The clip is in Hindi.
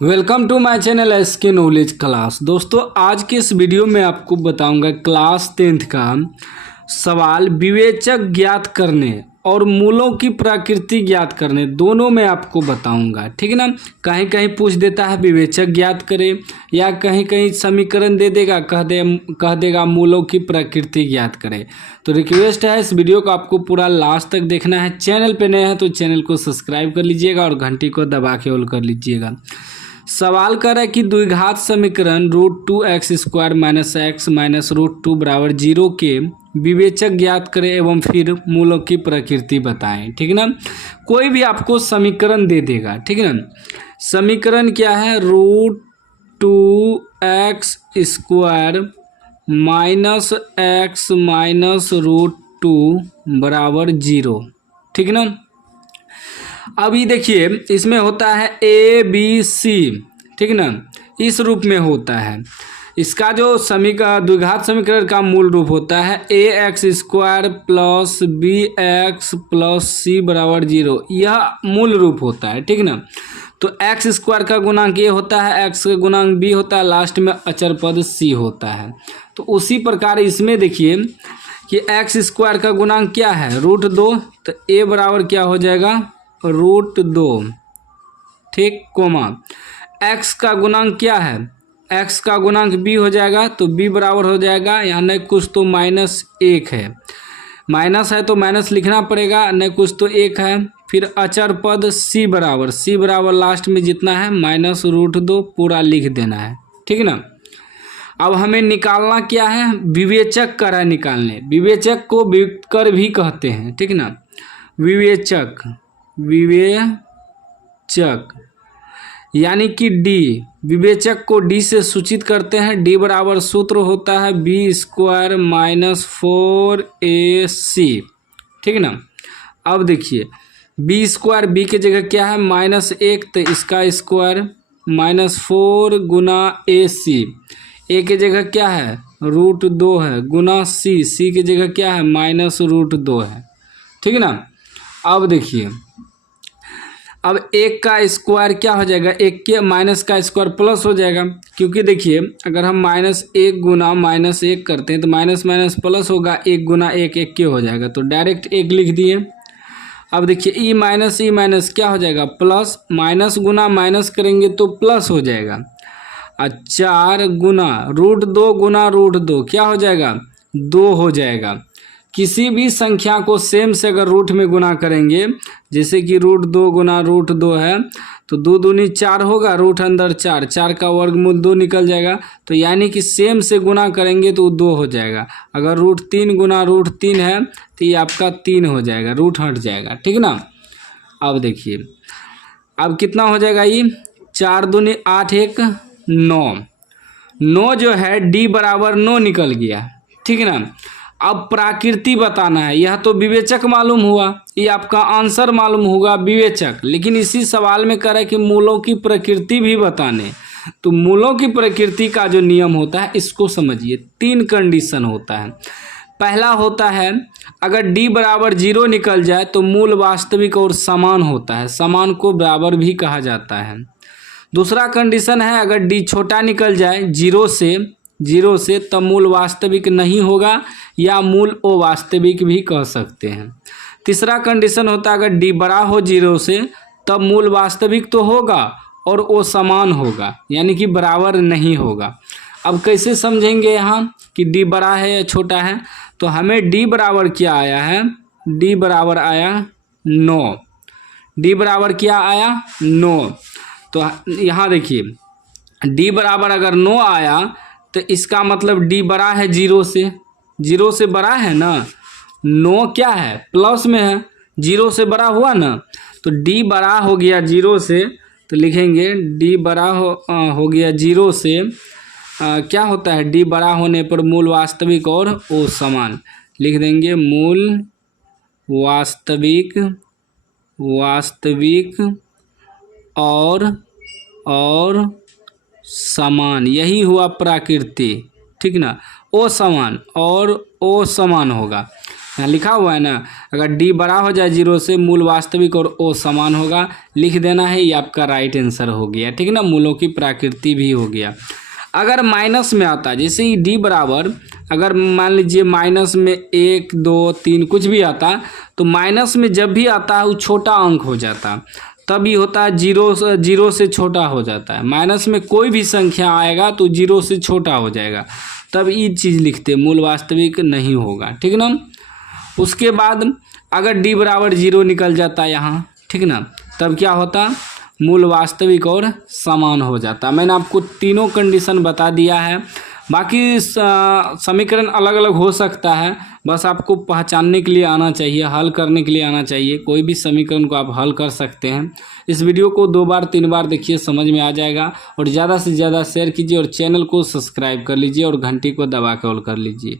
Welcome to my channel SK knowledge class. दोस्तों आज के इस वीडियो में आपको बताऊंगा क्लास 10th का सवाल विवेचक ज्ञात करने और मूलों की प्रकृति ज्ञात करने, दोनों में आपको बताऊंगा। ठीक है ना। कहीं कहीं पूछ देता है विवेचक ज्ञात करें, या कहीं कहीं समीकरण दे देगा, कह देगा मूलों की प्रकृति ज्ञात करें। तो रिक्वेस्ट है इस वीडियो को आपको पूरा लास्ट तक देखना है। चैनल पे नए हैं तो चैनल को सब्सक्राइब कर लीजिएगा और घंटी को दबा के ऑल कर लीजिएगा। सवाल कर रहा है कि द्विघात समीकरण √2x² - x - √2 बराबर 0 के विवेचक ज्ञात करें एवं फिर मूलों की प्रकृति बताएं। ठीक है ना। कोई भी आपको समीकरण दे देगा। ठीक है ना। समीकरण क्या है? √2x² - x - √2 बराबर 0। ठीक है ना। अभी देखिए इसमें होता है ए बी सी। ठीक ना। इस रूप में होता है। इसका जो द्विघात समीकरण का मूल रूप होता है ax² + bx + c बराबर 0। यह मूल रूप होता है। ठीक ना। तो x² का गुणांक ये होता है, x का गुणांक b होता है, लास्ट में अचर पद c होता है। तो उसी प्रकार इसमें देखिए कि x² का गुणांक क्या है? √2। तो a बराबर क्या हो जाएगा? √2। ठीक, कोमा x का गुणांक क्या है? x का गुणांक b हो जाएगा, तो b बराबर हो जाएगा, यहाँ नहीं कुछ तो -1 है, माइनस है तो माइनस लिखना पड़ेगा, नहीं कुछ तो 1 है। फिर अचर पद c बराबर लास्ट में जितना है -√2 पूरा लिख देना है। ठीक ना। अब हमें निकालना क्या है? विवेचक कर है निकालने। विवेचक को व्युत्कर भी कहते हैं। ठीक ना। विवेचक यानी कि d, विवेचक को d से सूचित करते हैं। d बराबर सूत्र होता है b² - 4ac। ठीक ना। अब देखिए b² b की जगह क्या है? -1, तो इसका स्क्वायर -4 गुना ac। a की जगह क्या है? √2 है, गुना c की जगह क्या है? -√2 है। ठीक ना। अब देखिए अब 1 का स्क्वायर क्या हो जाएगा? 1 के माइनस का स्क्वायर प्लस हो जाएगा, क्योंकि देखिए अगर हम -1 गुना -1 करते हैं तो माइनस माइनस प्लस होगा, 1 गुना 1 1 के हो जाएगा, तो डायरेक्ट 1 लिख दिए। अब देखिए e माइनस क्या हो जाएगा? प्लस, माइनस गुना माइनस करेंगे तो प्लस हो जाएगा। 4 गुना √2 गुना √2 क्या हो जाएगा? 2 हो जाएगा। किसी भी संख्या को सेम से अगर रूट में गुना करेंगे, जैसे कि √2 गुना √2 है, तो 2 दूनी 4 होगा, रूट अंदर 4, 4 का वर्गमूल 2 निकल जाएगा, तो यानी कि सेम से गुना करेंगे तो 2 हो जाएगा। अगर √3 गुना √3 है तो ये आपका 3 हो जाएगा, रूट हट जाएगा। ठीक ना। अब देखिए अब कितना हो जाएगा? ये 4 दूनी 8, 1 9, 9 जो है d बराबर 9 निकल गया। ठीक ना। अब प्रकृति बताना है। यह तो विवेचक मालूम हुआ, ये आपका आंसर मालूम होगा विवेचक, लेकिन इसी सवाल में कह रहा है कि मूलों की प्रकृति भी बताने। तो मूलों की प्रकृति का जो नियम होता है इसको समझिए। 3 कंडीशन होता है। पहला होता है अगर d बराबर 0 निकल जाए तो मूल वास्तविक और समान होता है, समान को बराबर भी कहा जाता है। दूसरा कंडीशन है अगर d छोटा निकल जाए 0 से तब मूल वास्तविक नहीं होगा, या मूल अवास्तविक भी कह सकते हैं। तीसरा कंडीशन होता है अगर d बड़ा हो 0 से तब मूल वास्तविक तो होगा और वो समान होगा, यानी कि बराबर नहीं होगा। अब कैसे समझेंगे यहाँ कि d बड़ा है या छोटा है? तो हमें d बराबर क्या आया है? d बराबर आया 9। d बराबर क्या आया? 9। तो यहाँ देखिए d बराबर अगर 9 आया तो इसका मतलब d बड़ा है 0 से बड़ा है ना। 9 क्या है? प्लस में है, 0 से बड़ा हुआ ना, तो d बड़ा हो गया 0 से, तो लिखेंगे d बड़ा हो गया 0 से। क्या होता है? d बड़ा होने पर मूल वास्तविक और ओ समान, लिख देंगे मूल वास्तविक और समान, यही हुआ प्रकृति। ठीक ना। ओ समान और ओ समान होगा। यहाँ लिखा हुआ है ना, अगर डी बड़ा हो जाए 0 से, मूल वास्तविक और ओ समान होगा, लिख देना है, ये आपका राइट आंसर हो गया। ठीक है ना, मूलों की प्रकृति भी हो गया। अगर माइनस में आता है, जैसे ही डी बराबर, अगर मान लीजिए माइनस में 1 2 3 कुछ भी आता, तो माइनस में जब भी आता है वो छोटा अंक हो जाता, तब ये होता है 0 से छोटा हो जाता है। माइनस में कोई भी संख्या आएगा तो 0 से छोटा हो जाएगा, तब ये चीज़ लिखते, मूल वास्तविक नहीं होगा। ठीक ना। उसके बाद अगर डी बराबर 0 निकल जाता है यहाँ, ठीक ना, तब क्या होता, मूल वास्तविक और समान हो जाता। मैंने आपको तीनों कंडीशन बता दिया है, बाकी समीकरण अलग अलग हो सकता है, बस आपको पहचानने के लिए आना चाहिए, हल करने के लिए आना चाहिए। कोई भी समीकरण को आप हल कर सकते हैं। इस वीडियो को 2 बार 3 बार देखिए, समझ में आ जाएगा। और ज़्यादा से ज़्यादा शेयर कीजिए और चैनल को सब्सक्राइब कर लीजिए और घंटी को दबा के ऑल कर लीजिए।